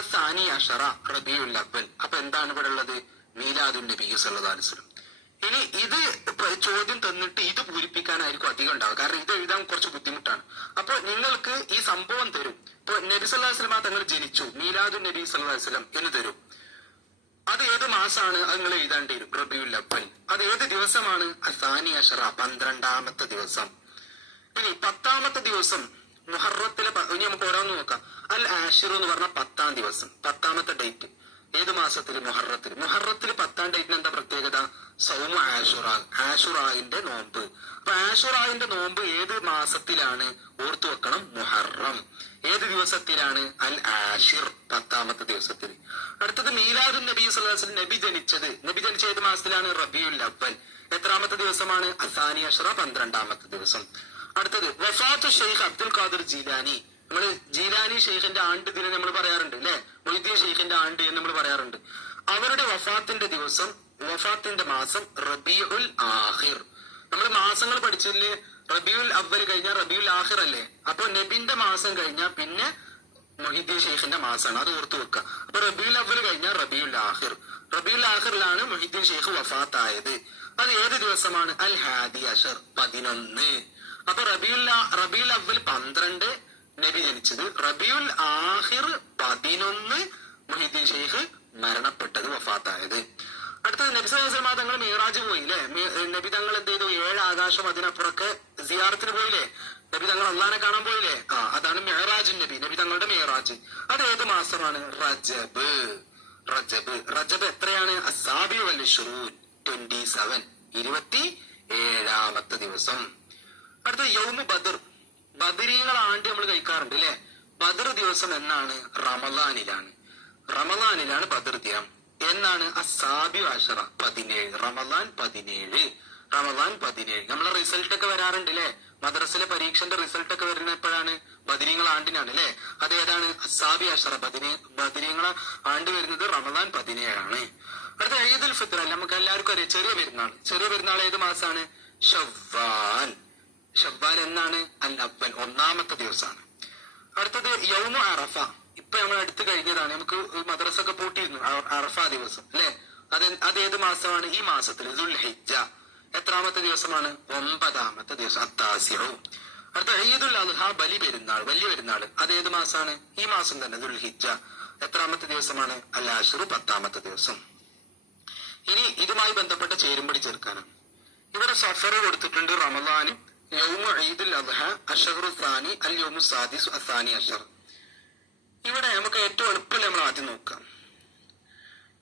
അസാനി അഷറ റബീഉൽ അവ്വൽ. അപ്പൊ എന്താണ് ഇവിടെ ഉള്ളത്? മീലാദുൻ നബി സല്ലല്ലാഹു അലൈഹി വസല്ലം. ഇനി ഇത് ചോദ്യം തന്നിട്ട് ഇത് പൂരിപ്പിക്കാനായിരിക്കും അധികം ഉണ്ടാവുക. കാരണം ഇത് എഴുതാൻ കുറച്ച് ബുദ്ധിമുട്ടാണ്. അപ്പൊ നിങ്ങൾക്ക് ഈ സംഭവം തരും. ഇപ്പൊ നബി സല്ലല്ലാഹു അലൈഹി വസല്ലം തങ്ങൾ ജനിച്ചു, മീലാദുൻ നബി സല്ലല്ലാഹു അലൈഹി വസല്ലം എന്ന് തരും. അത് ഏത് മാസമാണ്? അത് നിങ്ങൾ എഴുതാണ്ടി വരും. റബീഉൽ അവ്വൽ. അത് ഏത് ദിവസമാണ്? അസാനി അഷറ 12ാമത്തെ ദിവസം. ഇനി 10ാമത്തെ ദിവസം മുഹറത്തിലെ, ഇനി നമുക്ക് ഓരോന്ന് നോക്കാം. അൽ ആഷിർ എന്ന് പറഞ്ഞ 10ാം ദിവസം, 10ാമത്തെ ഡേറ്റ് ഏത് മാസത്തിൽ? മുഹറത്തിൽ. മുഹറത്തിൽ 10ാം ഡേറ്റിന് എന്താ പ്രത്യേകത? സൗമു ആഷുറ, ആഷുറായിന്റെ നോമ്പ്. അപ്പൊ ആഷുറായിന്റെ നോമ്പ് ഏത് മാസത്തിലാണ്? ഓർത്തു വെക്കണം, മുഹറം. ഏത് ദിവസത്തിലാണ്? അൽ ആഷിർ, 10ാമത്തെ ദിവസത്തിൽ. അടുത്തത് മീലാദുൻ നബി സല്ലല്ലാഹു അലൈഹി വസല്ലം. നബി ജനിച്ച ഏത് മാസത്തിലാണ്? റബീഉൽ അവ്വൽ. എത്രാമത്തെ ദിവസമാണ്? അസാനി അഷറ, 12ാമത്തെ ദിവസം. അടുത്തത് വഫാത്തു ഷെയ്ഖ് അബ്ദുൽ ഖാദിർ ജീലാനി. നമ്മള് ജീലാനി ഷെയ്ഖിന്റെ ആണ്ട് ദിനം നമ്മൾ പറയാറുണ്ട് അല്ലെ, മൊയ്തീൻ ഷെയ്ഖിന്റെ ആണ്ട് എന്ന് നമ്മൾ പറയാറുണ്ട്. അവരുടെ വഫാത്തിന്റെ ദിവസം, വഫാത്തിന്റെ മാസം റബീഉൽ ആഖിർ. നമ്മൾ മാസങ്ങൾ പഠിച്ചില്ലേ? റബീഉൽ അവ്വൽ കഴിഞ്ഞാൽ റബീഉൽ ആഖിർ അല്ലേ? അപ്പൊ നബിന്റെ മാസം കഴിഞ്ഞാൽ പിന്നെ മൊഹീദ്ദീൻ ഷെയ്ഖിന്റെ മാസമാണ്. അത് ഓർത്തു വെക്കുക. അപ്പൊ റബീഉൽ അവ്വൽ കഴിഞ്ഞാൽ റബീഉൽ ആഖിർ. റബീഉൽ ആഖിറിലാണ് മൊഹീദ്ദീൻ ഷെയ്ഖ് വഫാത്തായത്. അത് ഏത് ദിവസമാണ്? അൽ ഹാദി അഷർ, 11. അപ്പൊ റബീഉൽ അവ്വൽ 12 നബി ജനിച്ചത്, റബീഉൽ ആഖിർ 11 മൊഹീദ്ദീൻ ഷെയ്ഖ് മരണപ്പെട്ടത്, വഫാത്തായത്. അടുത്തത് നബി സല്ലല്ലാഹു അലൈഹി വസല്ലം തങ്ങൾ മിഅ്റാജ് പോയി അല്ലെ. നബി തങ്ങൾ എന്ത് ചെയ്തു? 7 ആകാശം അതിനപ്പുറമൊക്കെ സിയാറത്തിന് പോയില്ലേ? നബി തങ്ങൾ അള്ളാനെ കാണാൻ പോയില്ലേ? അതാണ് മിഅ്റാജ് നബി, നബി തങ്ങളുടെ മിഅ്റാജ്. അത് ഏത് മാസമാണ്? റജബ്. റജബ് എത്രയാണ്? അസ്സാബി വൽ ഇശ്റൂൻ, 27, 27ാമത്തെ ദിവസം. അടുത്ത യൗമു ബദർ. ബദരീങ്ങൾ ആണ്ട് നമ്മൾ കഴിക്കാറുണ്ട് അല്ലെ. ബദർ ദിവസം എന്നാണ്? റമദാനിലാണ് ബദർ ദിനം. എന്നാണ്? അസ്സാബി അഷറ, 17. റമദാൻ 17. നമ്മളെ റിസൾട്ട് ഒക്കെ വരാറുണ്ട് അല്ലെ. മദ്രസിലെ പരീക്ഷന്റെ റിസൾട്ട് ഒക്കെ വരുന്ന എപ്പോഴാണ്? ബദരീങ്ങൾ ആണ്ടിനാണ് അല്ലെ. അതേതാണ്? അസ്സാബി അഷറ. ബദരീങ്ങളെ ആണ്ട് വരുന്നത് റമദാൻ 17 അടുത്ത ഈദുൽ ഫിത്ർ അല്ല, നമുക്ക് എല്ലാവർക്കും അറിയാം. ചെറിയ പെരുന്നാൾ ഏത് മാസമാണ്? ഷവ്വാൽ എന്നാണ്? അൽ അവ്വൽ, 1ാമത്തെ ദിവസമാണ്. അടുത്തത് യൗമു അറഫ. ഇപ്പൊ നമ്മൾ അടുത്ത് കഴിഞ്ഞതാണ്. നമുക്ക് മദ്രസ ഒക്കെ പൂട്ടിയിരുന്നു അറഫ ദിവസം അല്ലെ. അത് ഏത് മാസമാണ്? ഈ മാസത്തിൽ ദുൽഹിജ്ജ. എത്രാമത്തെ ദിവസമാണ്? 9ാമത്തെ ദിവസം, അത്താസിഉ. അടുത്ത ഈദുൽ അദ്ഹ, വലിയ പെരുന്നാൾ. അത് ഏത് മാസമാണ്? ഈ മാസം തന്നെ, ദുൽഹിജ്ജ. എത്രാമത്തെ ദിവസമാണ്? അൽ ആഷിർ, 10ാമത്തെ ദിവസം. ഇനി ഇതുമായി ബന്ധപ്പെട്ട ചേരുംപടി ചേർക്കാനാണ്. ഇവിടെ സഫർ കൊടുത്തിട്ടുണ്ട്, റമദാനും യൗമു ഈദുൽ അദ്ഹ അഷ്ഹറു സാനി അൽ യൗമു സാദിസ് അസാനി അഷർ. ഇവിടെ നമുക്ക് ഏറ്റവും എളുപ്പമുള്ള നമ്മൾ ആദ്യം നോക്കാം.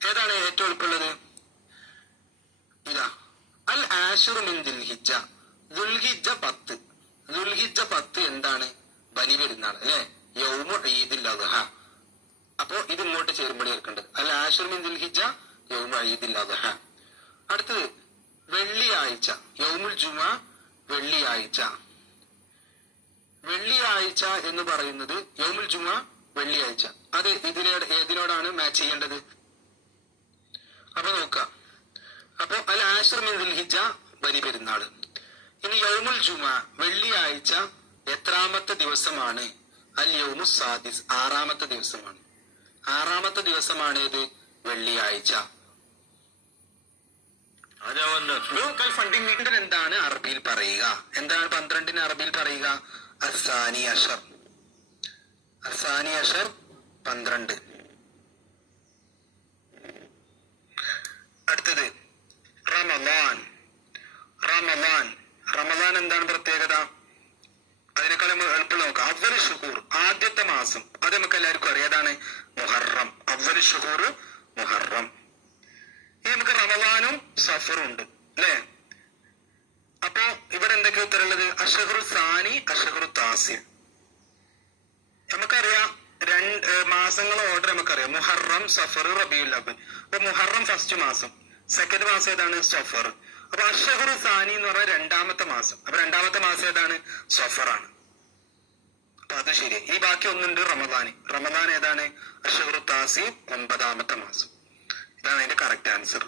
ഏതാണ് ഏറ്റവും എളുപ്പമുള്ളത്? ഇതാ, അൽ ആഷിറു മിൻ ദുൽഹിജ്ജ. ദുൽഹിജ്ജ 10 എന്താണ്? ബലി പെരുന്നാൾ അല്ലെ, യൗമു ഈദുൽ അദ്ഹ. അപ്പോ ഇത് ഇങ്ങോട്ട് ചേരുമ്പടി ചേർക്കേണ്ടത് അൽ ആഷിറു മിൻ ദുൽഹിജ്ജ യൗമു ഈദുൽ അദ്ഹ. അടുത്തത് വെള്ളിയാഴ്ച, യൗമുൽ ജുമുഅ, വെള്ളിയാഴ്ച എന്ന് പറയുന്നത് യൗമുൽ ജുമുഅ, വെള്ളിയാഴ്ച. അത് ഏതിനോടാണ് മാച്ച് ചെയ്യേണ്ടത്? അപ്പൊ നോക്കാം. അപ്പൊ അൽ ആഷിർ മിൻ ദുൽഹിജ്ജ, ബലി പെരുന്നാള്. ഇനി യൗമുൽ ജുമുഅ, വെള്ളിയാഴ്ച എത്രാമത്തെ ദിവസമാണ്? അൽ യൗമു സാദിസ്, 6ാമത്തെ ദിവസമാണ്. 6ാമത്തെ ദിവസമാണ് ഇത്, വെള്ളിയാഴ്ച. എന്താണ് അറബിയിൽ പറയുക? എന്താണ് 12 അറബിയിൽ പറയുക? അസാനി അഷർ. 12. അടുത്തത് റമദാൻ. എന്താണ് പ്രത്യേകത? അതിനേക്കാൾ എളുപ്പം നോക്കാം. അവ്വൽ ഷുഹൂർ, ആദ്യത്തെ മാസം. അത് നമുക്ക് എല്ലാവർക്കും അറിയാം. ഏതാണ്? മുഹറം. അവ്വൽ ഷുഹൂർ മുഹറം. ഇനി നമുക്ക് റമദാനും സഫറും ഉണ്ട് അല്ലെ. അപ്പോ ഇവിടെ എന്തൊക്കെയാ ഉത്തരമുള്ളത്? അഷ്ഹറു സാനി, അഷ്ഹറു താസി. നമുക്കറിയാം 2 മാസങ്ങളെ ഓർഡർ നമുക്കറിയാം. മുഹറം, സഫർ, റബീഉൽ അവ്വൽ. അപ്പൊ മുഹറം ഫസ്റ്റ് മാസം, സെക്കൻഡ് മാസം ഏതാണ്? സഫർ. അപ്പൊ അഷ്ഹറു സാനി എന്ന് പറഞ്ഞാൽ 2ാമത്തെ മാസം. അപ്പൊ 2ാമത്തെ മാസം ഏതാണ്? സഫറാണ്. അപ്പൊ അത് ശരി. ഈ ബാക്കി ഒന്നുണ്ട്, റമദാൻ ഏതാണ്? അഷ്ഹറു താസി, 9ാമത്തെ മാസം. ഇതാണ് അതിന്റെ കറക്റ്റ് ആൻസർ.